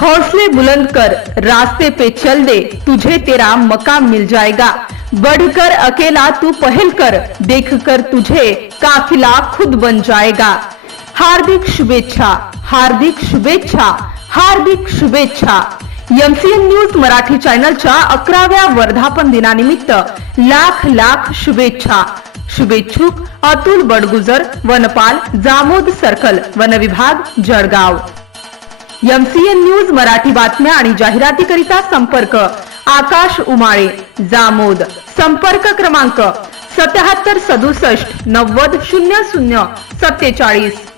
हौसले बुलंद कर, रास्ते पे चल दे, तुझे तेरा मकाम मिल जाएगा। बढ़कर अकेला तू पहल कर, देखकर तुझे काफिला खुद बन जाएगा। हार्दिक शुभेच्छा, हार्दिक शुभेच्छा, हार्दिक शुभेच्छा। एमसीएन न्यूज मराठी चॅनलच्या 11व्या वर्धापन दिनानिमित्त लाख लाख शुभेच्छा। शुभेच्छुक अतुल बडगुजर, वनपाल, जामोद सर्कल, वन विभाग, जळगाव। एमसीएन न्यूज मराठी बातम्या आणि जाहिरातीकरिता संपर्क आकाश उमाळे, जामोद। संपर्क क्रमांक 77 67 90 00 47।